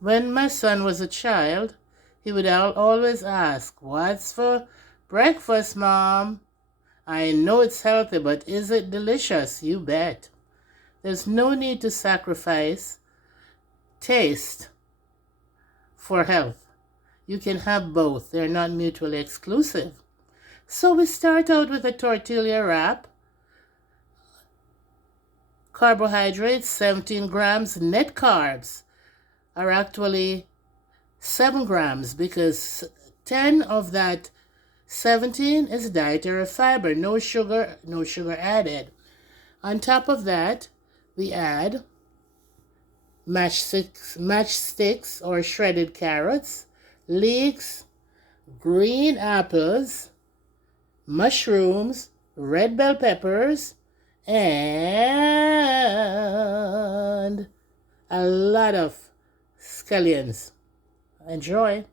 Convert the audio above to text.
When my son was a child, he would always ask, "What's for breakfast, Mom?" I know it's healthy, but is it delicious? You bet. There's no need to sacrifice taste for health. You can have both. They're not mutually exclusive. So we start out with a tortilla wrap. Carbohydrates, 17 grams. Net carbs are actually 7 grams because 10 of that 17 is dietary fiber. No sugar added. On top of that, we add matchsticks or shredded carrots, leeks, green apples, mushrooms, red bell peppers, and a lot of scallions. Enjoy.